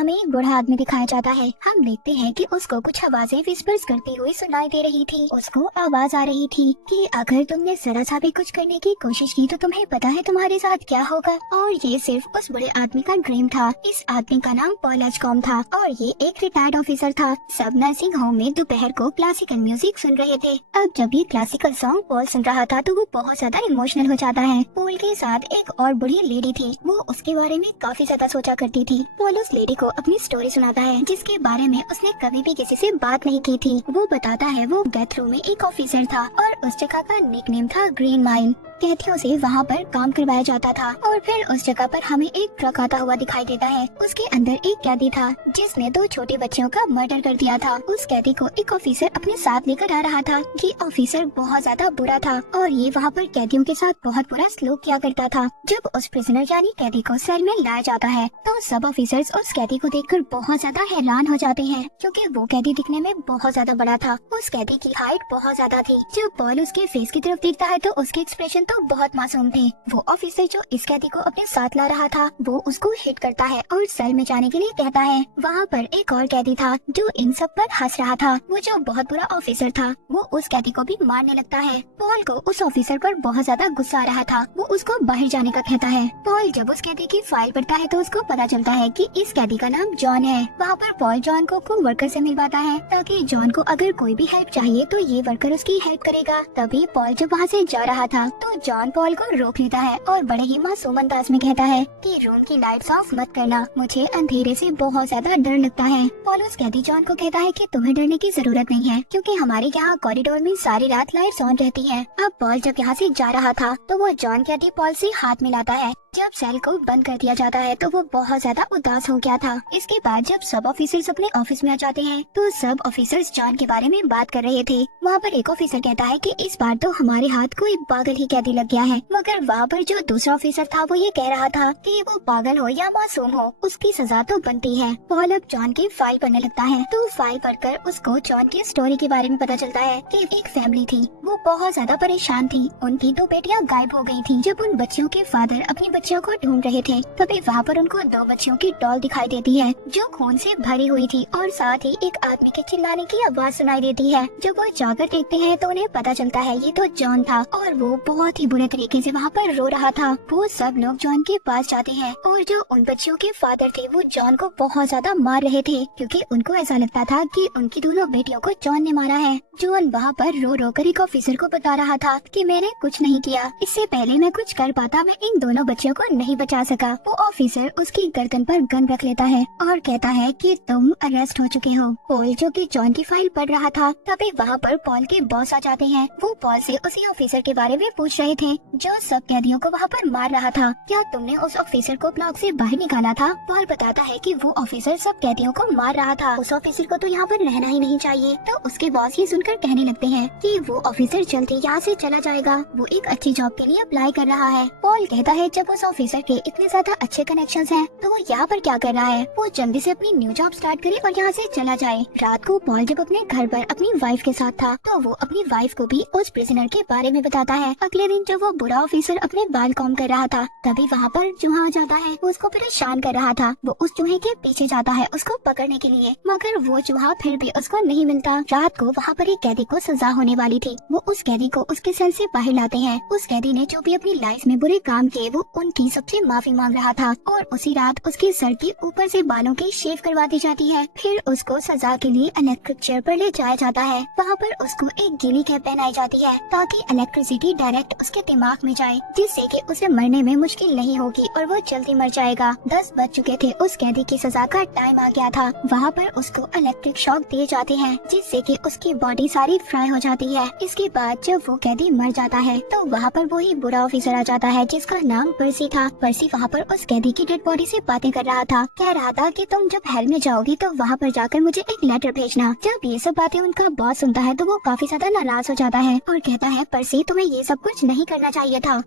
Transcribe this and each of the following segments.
हमें एक बूढ़ा आदमी दिखाया जाता है। हम देखते हैं कि उसको कुछ आवाजें विस्पर्स करती हुई सुनाई दे रही थी। उसको आवाज आ रही थी कि अगर तुमने जरा सा भी कुछ करने की कोशिश की तो तुम्हें पता है तुम्हारे साथ क्या होगा। और ये सिर्फ उस बड़े आदमी का ड्रीम था। इस आदमी का नाम पॉल एजकॉम था और ये एक रिटायर्ड ऑफिसर था। सब नर्सिंग होम में दोपहर को क्लासिकल म्यूजिक सुन रहे थे। अब जब ये क्लासिकल सॉन्ग पॉल सुन रहा था तो वो बहुत ज्यादा इमोशनल हो जाता है। पॉल के साथ एक और बूढ़ी लेडी थी। वो उसके बारे में काफी ज्यादा सोचा करती थी। पॉल उस लेडी को अपनी स्टोरी सुनाता है जिसके बारे में उसने कभी भी किसी से बात नहीं की थी। वो बताता है वो गैथरो में एक ऑफिसर था और उस जगह का निकनेम था ग्रीन माइन। कैदियों से वहाँ पर काम करवाया जाता था और फिर उस जगह पर हमें एक ट्रक आता हुआ दिखाई देता है। उसके अंदर एक कैदी था जिसने 2 छोटे बच्चों का मर्डर कर दिया था। उस कैदी को एक ऑफिसर अपने साथ लेकर आ रहा था। ये ऑफिसर बहुत ज्यादा बुरा था और ये वहाँ पर कैदियों के साथ बहुत बुरा सलूक किया करता था। जब उस प्रिजनर यानी कैदी को सेल में लाया जाता है तो सब ऑफिसर्स उस कैदी को देखकर बहुत ज्यादा हैरान हो जाते हैं क्योंकि वो कैदी दिखने में बहुत ज्यादा बड़ा था। उस कैदी की हाइट बहुत ज्यादा थी। जब पॉल उसके फेस की तरफ देखता है तो उसके एक्सप्रेशन तो बहुत मासूम थे। वो ऑफिसर जो इस कैदी को अपने साथ ला रहा था वो उसको हिट करता है और सेल में जाने के लिए कहता है। वहाँ पर एक और कैदी था जो इन सब पर हंस रहा था। वो जो बहुत बुरा ऑफिसर था वो उस कैदी को भी मारने लगता है। पॉल को उस ऑफिसर पर बहुत ज्यादा गुस्सा आ रहा था। वो उसको बाहर जाने का कहता है। पॉल जब उस कैदी की फाइल पढ़ता है तो उसको पता चलता है कि इस कैदी का नाम जॉन है। वहाँ पर पॉल जॉन को वर्कर से मिलवाता है ताकि जॉन को अगर कोई भी हेल्प चाहिए तो ये वर्कर उसकी हेल्प करेगा। तभी पॉल जब वहाँ से जा रहा था तो जॉन पॉल को रोक लेता है और बड़े ही मासूम अंदाज में कहता है कि रूम की लाइट्स ऑफ मत करना, मुझे अंधेरे से बहुत ज्यादा डर लगता है। पॉल उस कैदी जॉन को कहता है कि तुम्हें डरने की जरूरत नहीं है क्योंकि हमारे यहाँ कॉरिडोर में सारी रात लाइट्स ऑन रहती है। अब पॉल जब यहाँ से जा रहा था तो वो जॉन कैदी पॉल से हाथ मिलाता है। जब सेल को बंद कर दिया जाता है तो वो बहुत ज्यादा उदास हो गया था। इसके बाद जब सब ऑफिसर्स अपने ऑफिस में आ जाते हैं तो सब ऑफिसर्स जॉन के बारे में बात कर रहे थे। वहाँ पर एक ऑफिसर कहता है कि इस बार तो हमारे हाथ कोई पागल ही कैदी लग गया है। मगर वहाँ पर जो दूसरा ऑफिसर था वो ये कह रहा था कि वो पागल हो या मासूम हो उसकी सजा तो बनती है। पॉल अब जॉन की फाइल पढ़ने लगता है तो फाइल पढ़कर उसको जॉन की स्टोरी के बारे में पता चलता है कि एक फैमिली थी। वो बहुत ज्यादा परेशान थी। उनकी 2 बेटियां गायब हो गई थी। जब उन बच्चियों के फादर अपनी बच्चियों को ढूंढ रहे थे तभी वहाँ पर उनको 2 बच्चियों की डॉल दिखाई देती है जो खून से भरी हुई थी और साथ ही एक आदमी के चिल्लाने की आवाज सुनाई देती है। जब वो जाकर देखते हैं तो उन्हें पता चलता है ये तो जॉन था और वो बहुत ही बुरे तरीके से वहाँ पर रो रहा था। वो सब लोग जॉन के पास जाते हैं और जो उन बच्चियों के फादर थे वो जॉन को बहुत ज्यादा मार रहे थे क्योंकि उनको ऐसा लगता था कि उनकी दोनों बेटियों को जॉन ने मारा है। जॉन वहाँ पर रो रो कर एक ऑफिसर को बता रहा था कि मैंने कुछ नहीं किया, इससे पहले मैं कुछ कर पाता मैं इन दोनों बच्चियों को नहीं बचा सका। वो ऑफिसर उसकी गर्दन पर गन रख लेता है और कहता है कि तुम अरेस्ट हो चुके हो। पॉल जो कि जॉन की फाइल पढ़ रहा था तभी वहाँ पर पॉल के बॉस आ जाते हैं। वो पॉल से उसी ऑफिसर के बारे में पूछ रहे थे जो सब कैदियों को वहाँ पर मार रहा था। क्या तुमने उस ऑफिसर को ब्लॉक से बाहर निकाला था? पॉल बताता है कि वो ऑफिसर सब कैदियों को मार रहा था। उस ऑफिसर को तो यहाँ पर रहना ही नहीं चाहिए। तो उसके बॉस ये सुनकर कहने लगते हैं कि वो ऑफिसर जल्दी यहाँ से चला जाएगा, वो एक अच्छी जॉब के लिए अप्लाई कर रहा है। पॉल कहता है जब उस ऑफिसर के इतने ज्यादा अच्छे कनेक्शंस हैं तो वो यहाँ पर क्या कर रहा है, वो जल्दी से अपनी न्यू जॉब स्टार्ट करे और यहाँ से चला जाए। रात को पॉल जब अपने घर पर अपनी वाइफ के साथ था तो वो अपनी वाइफ को भी उस प्रिजनर के बारे में बताता है। अगले दिन जब वो बुरा ऑफिसर अपने बाल कॉम कर रहा था तभी वहाँ पर चूहा आ जाता है। वो उसको परेशान कर रहा था। वो उस चूहे के पीछे जाता है उसको पकड़ने के लिए मगर वो चूहा फिर भी उसको नहीं मिलता। रात को वहाँ पर एक कैदी को सजा होने वाली थी। वो उस कैदी को उसके सेल से बाहर लाते हैं। उस कैदी ने जो भी अपनी लाइफ में बुरे काम किए वो उनकी सबसे माफी मांग रहा था और उसी रात उसके सर के ऊपर से बालों की शेव करवा दी जाती है। फिर उसको सजा के लिए इलेक्ट्रिक चेयर पर ले जाया जाता है। वहाँ पर उसको एक गीली कैप पहनाई जाती है ताकि इलेक्ट्रिसिटी डायरेक्ट उसके दिमाग में जाए जिससे कि उसे मरने में मुश्किल नहीं होगी और वो जल्दी मर जाएगा। 10 बज चुके थे। उस कैदी की सजा का टाइम आ गया था। वहाँ पर उसको इलेक्ट्रिक शॉक दिए जाते हैं जिससे कि उसकी बॉडी सारी फ्राई हो जाती है। इसके बाद जब वो कैदी मर जाता है तो वहाँ पर वही बुरा ऑफिसर आ जाता है जिसका नाम पर्सी था। पर्सी वहाँ पर उस कैदी की डेड बॉडी से बातें कर रहा था। कह रहा था कि तुम जब हेल में जाओगी तो वहाँ पर जाकर मुझे एक लेटर भेजना। जब ये सब बातें उनका बॉस सुनता है तो वो काफी ज्यादा नाराज हो जाता है और कहता है पर्सी तुम्हें ये सब कुछ नहीं करना चाहिए था।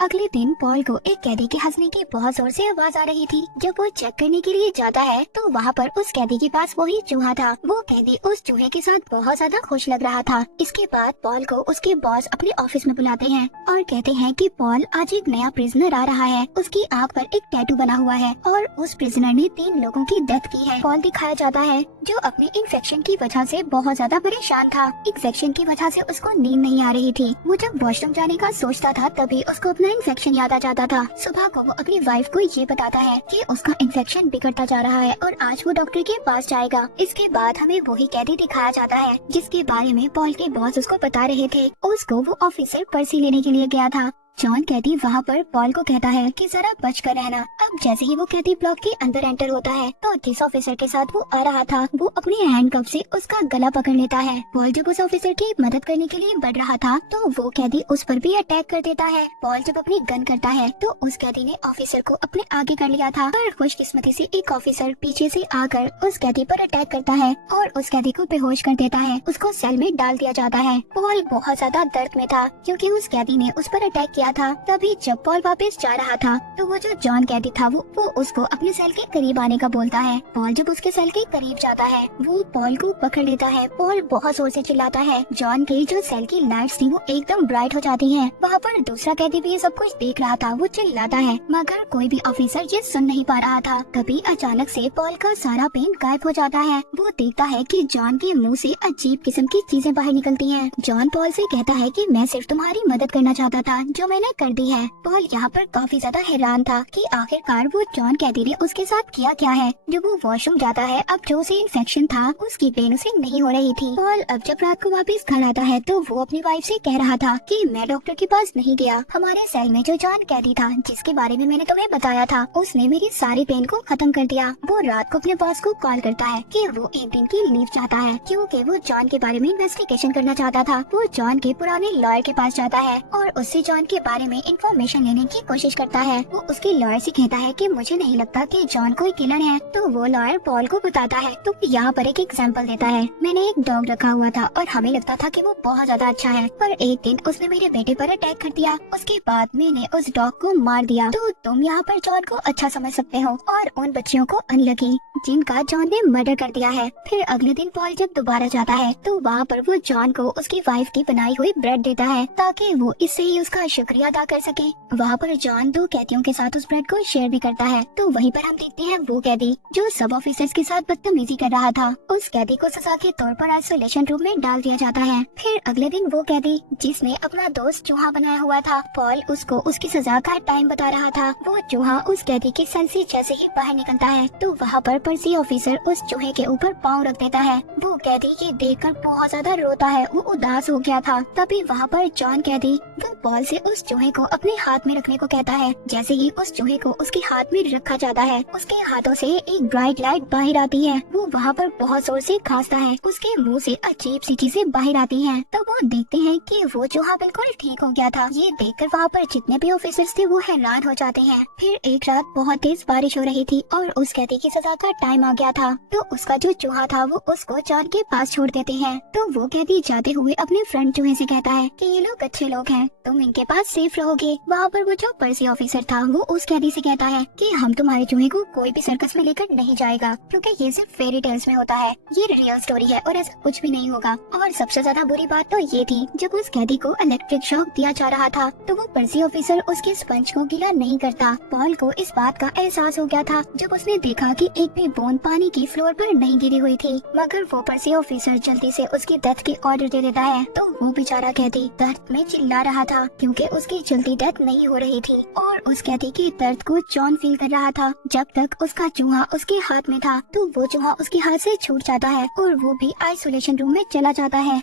अगले दिन पॉल को एक कैदी के हंसने की बहुत जोर से आवाज आ रही थी। जब वो चेक करने के लिए जाता है तो वहाँ पर उस कैदी के पास वही चूहा था। वो कैदी उस चूहे के साथ बहुत ज्यादा खुश लग रहा था। इसके बाद पॉल को उसके बॉस अपने ऑफिस में बुलाते हैं और कहते हैं कि पॉल, आज एक नया प्रिजनर आ रहा है। उसकी आंख पर एक टैटू बना हुआ है और उस प्रिजनर ने 3 लोगों की डेथ की है। पॉल दिखाया जाता है जो अपने इन्फेक्शन की वजह से बहुत ज्यादा परेशान था। इन्फेक्शन की वजह से उसको नींद नहीं आ रही थी। वो जब वॉशरूम जाने का सोचता था तभी उसको अपना इन्फेक्शन याद आ जाता था। सुबह को वो अपनी वाइफ को ये बताता है कि उसका इन्फेक्शन बिगड़ता जा रहा है और आज वो डॉक्टर के पास जाएगा। इसके बाद हमें वही कैदी दिखाया जाता है जिसके बारे में पॉल के बॉस उसको बता रहे थे। उसको वो ऑफिसर पर्ची लेने के लिए गया था। जॉन कैदी वहाँ पर पॉल को कहता है कि जरा बच कर रहना। अब जैसे ही वो कैदी ब्लॉक के अंदर एंटर होता है तो जिस ऑफिसर के साथ वो आ रहा था वो अपने हैंडकफ से उसका गला पकड़ लेता है। पॉल जब उस ऑफिसर की मदद करने के लिए बढ़ रहा था तो वो कैदी उस पर भी अटैक कर देता है। पॉल जब अपनी गन करता है तो उस कैदी ने ऑफिसर को अपने आगे कर लिया था, पर खुशकिस्मती से एक ऑफिसर पीछे से आकर उस कैदी पर अटैक करता है और उस कैदी को बेहोश कर देता है। उसको सेल में डाल दिया जाता है। पॉल बहुत ज्यादा दर्द में था क्योंकि उस कैदी ने उस पर अटैक किया था। तभी जब पॉल वापस जा रहा था तो वो जो जॉन कैदी था वो उसको अपने सेल के करीब आने का बोलता है। पॉल जब उसके सेल के करीब जाता है वो पॉल को पकड़ लेता है। पॉल बहुत जोर से चिल्लाता है। जॉन के जो सेल की लाइट्स थी वो एकदम ब्राइट हो जाती हैं। वहाँ पर दूसरा कैदी भी ये सब कुछ देख रहा था। वो चिल्लाता है मगर कोई भी ऑफिसर ये सुन नहीं पा रहा था। तभी अचानक से पॉल का सारा पेन गायब हो जाता है। वो देखता है कि जॉन के मुंह से अजीब किस्म की चीजें बाहर निकलती हैं। जॉन पॉल से कहता है कि मैं सिर्फ तुम्हारी मदद करना चाहता था जो मैंने कर दी है। पॉल यहाँ पर काफी ज्यादा हैरान था कि आखिरकार वो जॉन कैदी ने उसके साथ किया क्या है। जब वो वॉशरूम जाता है अब जो उसे इन्फेक्शन था उसकी पेन उसे नहीं हो रही थी। पॉल अब जब रात को वापस घर आता है तो वो अपनी वाइफ से कह रहा था कि मैं डॉक्टर के पास नहीं गया। हमारे सेल में जो जॉन कैदी था जिसके बारे में मैंने तुम्हें बताया था उसने मेरी सारी पेन को खत्म कर दिया। वो रात को अपने बॉस को कॉल करता है कि वो एक दिन की लीव चाहता है क्योंकि वो जॉन के बारे में इन्वेस्टिगेशन करना चाहता था। वो जॉन के पुराने लॉयर के पास जाता है और उससे जॉन के बारे में इंफॉर्मेशन लेने की कोशिश करता है। वो उसके लॉयर से कहता है कि मुझे नहीं लगता कि जॉन कोई किलर है। तो वो लॉयर पॉल को बताता है। तो यहाँ पर एक एग्जांपल देता है। मैंने एक डॉग रखा हुआ था और हमें लगता था कि वो बहुत ज्यादा अच्छा है, पर एक दिन उसने मेरे बेटे पर अटैक कर दिया। उसके बाद मैंने उस डॉग को मार दिया। तो तुम यहाँ पर जॉन को अच्छा समझ सकते हो और उन बच्चियों को अनलकी जिनका जॉन ने मर्डर कर दिया है। फिर अगले दिन पॉल जब दोबारा जाता है तो वहाँ पर वो जॉन को उसकी वाइफ की बनाई हुई ब्रेड देता है ताकि वो इससे ही उसका शुक्रिया अदा कर सके। वहाँ पर जॉन 2 कैदियों के साथ उस ब्रेड को शेयर भी करता है। तो वहीं पर हम देखते हैं वो कैदी जो सब ऑफिसर्स के साथ बदतमीजी कर रहा था। उस कैदी को सजा के तौर पर आइसोलेशन रूम में डाल दिया जाता है। फिर अगले दिन वो कैदी जिसने अपना दोस्त चूहा बनाया हुआ था, पॉल उसको उसकी सजा का टाइम बता रहा था। वो चूहा उस कैदी की सेल से जैसे ही बाहर निकलता है तो वहाँ पर पर्ची ऑफिसर उस चूहे के ऊपर पाँव रख देता है। वो कैदी ये देखकर बहुत ज्यादा रोता है। वो उदास हो गया था। तभी वहाँ पर जॉन कैदी वो पॉल से उस चूहे को अपने हाथ में रखने को कहता है। जैसे ही उस चूहे को उसके हाथ में रखा जाता है उसके हाथों से एक ब्राइट लाइट बाहर आती है। वो वहाँ पर बहुत जोर से खांसता है। उसके मुंह से अजीब सी चीजें बाहर आती हैं। तो वो देखते हैं कि वो चूहा बिल्कुल ठीक हो गया था। ये देखकर वहाँ पर जितने भी ऑफिसर्स थे वो हैरान हो जाते हैं। फिर एक रात बहुत तेज बारिश हो रही थी और उस कैदी की सजा का टाइम आ गया था। तो उसका जो चूहा था वो उसको जॉन के पास छोड़ देते हैं। तो वो कैदी जाते हुए अपने फ्रेंड चूहे से कहता है कि ये लोग अच्छे लोग हैं, तुम इनके पास सेफ रहोगे। वहाँ पर वो जो पर्सी ऑफिसर था वो उस कैदी से कहता है कि हम तुम्हारे चूहे को कोई भी सर्कस में लेकर नहीं जाएगा क्योंकि ये सिर्फ फेरी टेल्स में होता है, ये रियल स्टोरी है और ऐसा कुछ भी नहीं होगा। और सबसे ज्यादा बुरी बात तो ये थी जब उस कैदी को इलेक्ट्रिक शॉक दिया जा रहा था तो वो पर्सी ऑफिसर उसके स्पंज को गीला नहीं करता। पॉल को इस बात का एहसास हो गया था जब उसने देखा कि एक भी बूंद पानी की फ्लोर पर नहीं गिरी हुई थी। मगर वो पर्सी ऑफिसर जल्दी से उसकी डेथ की ऑर्डर दे देता है। तो वो बेचारा कैदी दर्द में चिल्ला रहा था क्योंकि उसकी जल्दी डेथ नहीं हो रही थी और उस कैदी के दर्द को जॉन फील कर रहा था। जब तक उसका चूहा उसके हाथ में था तो वो चूहा उसके हाथ से छूट जाता है और वो भी आइसोलेशन रूम में चला जाता है।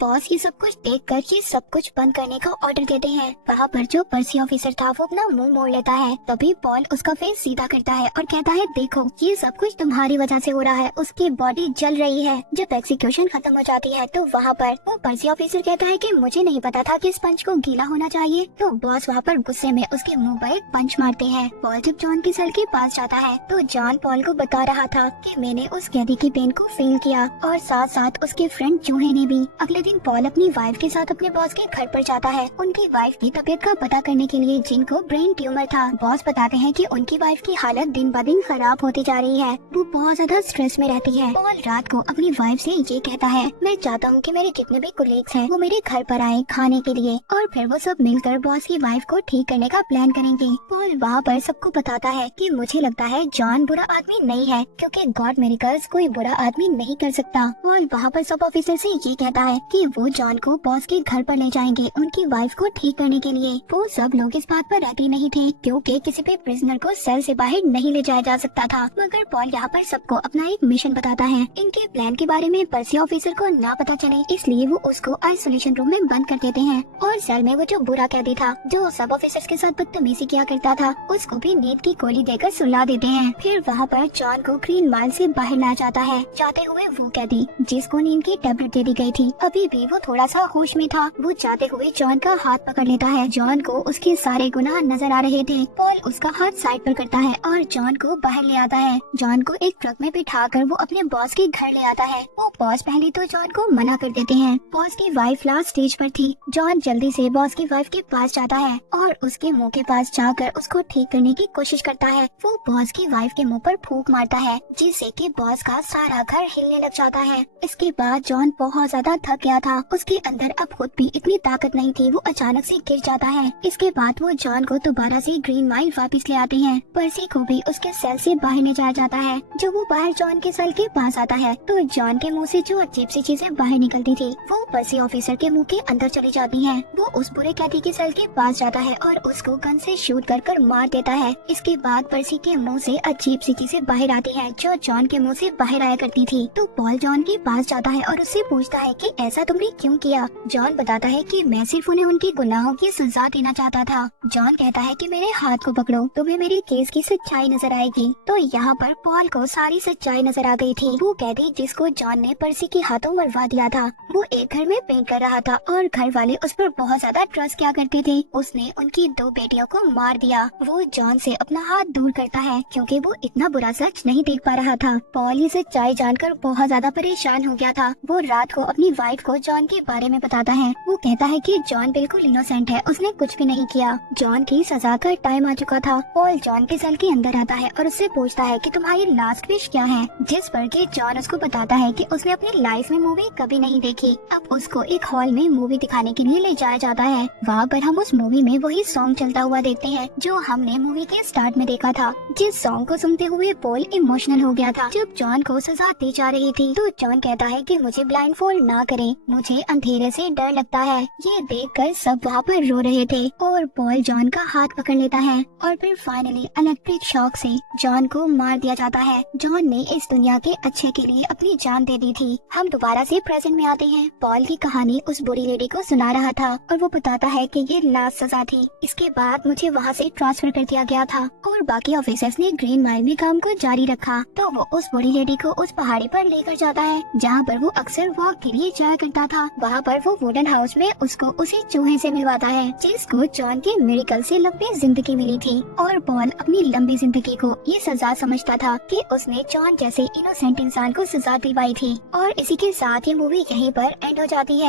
बॉस ये सब कुछ देखकर ये सब कुछ बंद करने का ऑर्डर देते हैं। वहाँ पर जो पर्सी ऑफिसर था वो अपना मुंह मोड़ लेता है। तभी पॉल उसका फेस सीधा करता है और कहता है देखो ये सब कुछ तुम्हारी वजह से हो रहा है। उसकी बॉडी जल रही है। जब एक्सिक्यूशन खत्म हो जाती है तो वहाँ पर वो पर्सी ऑफिसर कहता है कि मुझे नहीं पता था कि स्पंज को गीला होना चाहिए। तो बॉस वहाँ पर गुस्से में उसके मुंह पर एक पंच मारते हैं। पॉल जब जॉन की सेल के पास जाता है तो जॉन पॉल को बता रहा था कि मैंने उस कैदी की पेन को फील किया और साथ साथ उसके फ्रेंड चूहे ने भी। अगले दिन पॉल अपनी वाइफ के साथ अपने बॉस के घर पर जाता है उनकी वाइफ की तबीयत का पता करने के लिए, जिनको ब्रेन ट्यूमर था। बॉस बताते हैं कि उनकी वाइफ की हालत दिन ब दिन खराब होती जा रही है, वो बहुत ज्यादा स्ट्रेस में रहती है। पॉल रात को अपनी वाइफ से ये कहता है, मैं चाहता हूँ कि मेरे जितने भी कोलीग्स हैं वो मेरे घर पर आए खाने के लिए और फिर वो सब मिलकर बॉस की वाइफ को ठीक करने का प्लान करेंगे। पॉल वहाँ पर सबको बताता है कि मुझे लगता है जॉन बुरा आदमी नहीं है, क्योंकि गॉड मिरेकल्स कोई बुरा आदमी नहीं कर सकता। पॉल वहाँ पर सब ऑफिसर से ये कहता है कि वो जॉन को बॉस के घर पर ले जाएंगे उनकी वाइफ को ठीक करने के लिए। वो सब लोग इस बात पर राजी नहीं थे, क्योंकि किसी भी प्रिजनर को सेल से बाहर नहीं ले जाया जा सकता था। मगर पॉल यहाँ पर सबको अपना एक मिशन बताता है। इनके प्लान के बारे में पर्सी ऑफिसर को ना पता चले, इसलिए वो उसको आइसोलेशन रूम में बंद कर देते हैं और सेल में वो जो बुरा कैदी था, जो सब ऑफिसर्स के साथ बदतमीजी किया करता था, उसको भी नींद की गोली देकर सुला देते हैं। फिर वहाँ पर जॉन को ग्रीन माइल से बाहर ला जाता है। जाते हुए वो कैदी जिसको नींद की टैबलेट दे दी गई थी, अभी भी वो थोड़ा सा होश में था। वो जाते हुए जॉन का हाथ पकड़ लेता है। जॉन को उसके सारे गुनाह नजर आ रहे थे। पॉल उसका हाथ साइड पर करता है और जॉन को बाहर ले आता है। जॉन को एक ट्रक में बिठाकर वो अपने बॉस के घर ले आता है। वो बॉस पहले तो जॉन को मना कर देते हैं। बॉस की वाइफ लास्ट स्टेज पर थी। जॉन जल्दी से बॉस की वाइफ के पास जाता है और उसके मुंह के पास जाकर उसको ठीक करने की कोशिश करता है। वो बॉस की वाइफ के मुंह पर फूंक मारता है, जिससे कि बॉस का सारा घर हिलने लग जाता है। इसके बाद जॉन बहुत ज्यादा थक गया था, उसके अंदर अब खुद भी इतनी ताकत नहीं थी, वो अचानक से गिर जाता है। इसके बाद वो जॉन को दोबारा से ग्रीन माइल वापस ले आते हैं। पर्सी को भी उसके सेल से बाहर ले जाया जाता है। जब वो बाहर जॉन के सेल के पास आता है तो जॉन के मुंह से जो अजीब सी चीजें बाहर निकलती थी वो पर्सी ऑफिसर के मुंह के अंदर चली जाती हैं। वो उस बुरे कैदी के सेल के पास जाता है और उसको गन से शूट कर मार देता है। इसके बाद पर्सी के मुंह से अजीब सी चीजें बाहर आती हैं, जो जॉन के मुंह से बाहर आया करती थी। तो पॉल जॉन के पास जाता है और उससे पूछता है कि ऐसा तुमने क्यों किया। जॉन बताता है कि मैं सिर्फ उन्हें उनके गुनाहों की सजा देना चाहता था। जॉन कहता है कि मेरे हाथ को पकड़ो, तुम्हें मेरे केस की सच्चाई नजर आएगी। तो यहाँ पर पॉल को सारी सच्चाई नजर आ गई थी। वो कैदी जिसको जॉन ने पर्सी के हाथों मरवा दिया था, वो एक घर में पेंट कर रहा था और घर वाले उस पर बहुत ज्यादा ट्रस्ट किया करते थे। उसने उनकी 2 बेटियों को मार दिया। वो जॉन से अपना हाथ दूर करता है, क्योंकि वो इतना बुरा सच नहीं देख पा रहा था। पॉल ये सच्चाई जानकर बहुत ज्यादा परेशान हो गया था। वो रात को अपनी वाइफ को जॉन के बारे में बताता है। वो कहता है कि जॉन बिल्कुल इनोसेंट है, उसने कुछ भी नहीं किया। जॉन की सजा का टाइम आ चुका था। पॉल जॉन के सेल के अंदर आता है और उससे पूछता है कि तुम्हारी लास्ट विश क्या है, जिस पर कि जॉन उसको बताता है कि उसने अपनी लाइफ में मूवी कभी नहीं देखी। अब उसको एक हॉल में मूवी दिखाने के लिए ले जाया जाता है। वहाँ पर हम उस मूवी में वही सॉन्ग चलता हुआ देखते हैं जो हमने मूवी के स्टार्ट में देखा था। जिस सॉन्ग को सुनते हुए पॉल इमोशनल हो गया था। जब जॉन को सजा दी जा रही थी तो जॉन कहता है कि मुझे ब्लाइंड फोल्ड ना करें, मुझे अंधेरे से डर लगता है। ये देखकर सब वहाँ पर रो रहे थे और पॉल जॉन का हाथ पकड़ लेता है और फिर फाइनली इलेक्ट्रिक शॉक से जॉन को मार दिया जाता है। जॉन ने इस दुनिया के अच्छे के लिए अपनी जान दे दी थी। हम दोबारा से प्रेजेंट में आते हैं। पॉल की कहानी उस बुरी लेडी को सुना रहा था और वो बताता है कि ये लास्ट सजा थी। इसके बाद मुझे वहाँ से ट्रांसफर कर दिया गया था और बाकी ऑफिसर्स ने ग्रीन माइल में काम को जारी रखा। तो वो उस बुरी लेडी को उस पहाड़ी पर लेकर जाता है जहाँ पर वो अक्सर वॉक के लिए जाया करता था। वहाँ पर वो वुडन हाउस में उसको उसी चूहे से मिलवाता है जिसको जॉन के मिरेकल से लंबी जिंदगी मिली थी। और पॉल अपनी लंबी जिंदगी को ये सजा समझता था कि उसने जॉन जैसे इनोसेंट इंसान को सजा दिलवाई थी। और इसी के साथ ये मूवी यहीं पर एंड हो जाती है।